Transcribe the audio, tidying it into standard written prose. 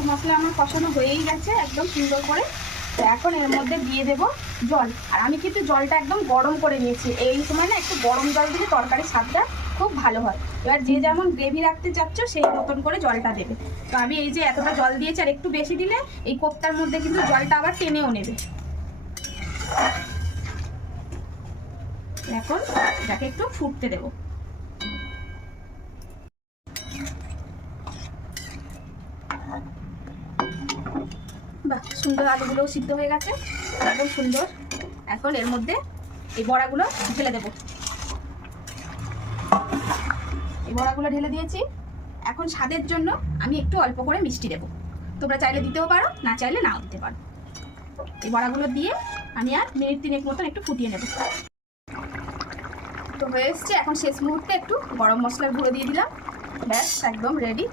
তো মশলা আমার কষানো হয়েই গেছে একদম সুন্দর করে। তো এখন এর মধ্যে দিয়ে দেবো জল। আর আমি কিন্তু জলটা একদম গরম করে নিয়েছি। এই সময় না একটু গরম জল দিলে তরকারির স্বাদটা খুব ভালো হয়। এবার যে যেমন গ্রেভি রাখতে চাচ্ছ সেই মতন করে জলটা দেবে। তো আমি এই যে এতটা জল দিয়েছি, আর একটু বেশি দিলে এই কোপ্তার মধ্যে কিন্তু জলটা আবার টেনেও নেবে। এখন এটাকে একটু ফুটতে দেবো। বাহ, সুন্দর আলুগুলোও সিদ্ধ হয়ে গেছে, একদম সুন্দর। এখন এর মধ্যে এই বড়াগুলো ঢেলে দেবো। এই বড়াগুলো ঢেলে দিয়েছি। এখন স্বাদের জন্য আমি একটু অল্প করে মিষ্টি দেবো। তোমরা চাইলে দিতেও পারো, না চাইলে নাও দিতে পারো। এই বড়াগুলো দিয়ে আমি আর মিনিট 3 মতন একটু ফুটিয়ে নেব। তো হয়ে এসছে। এখন শেষ মুহূর্তে একটু গরম মশলার গুঁড়ো দিয়ে দিলাম। ব্যাস, একদম রেডি।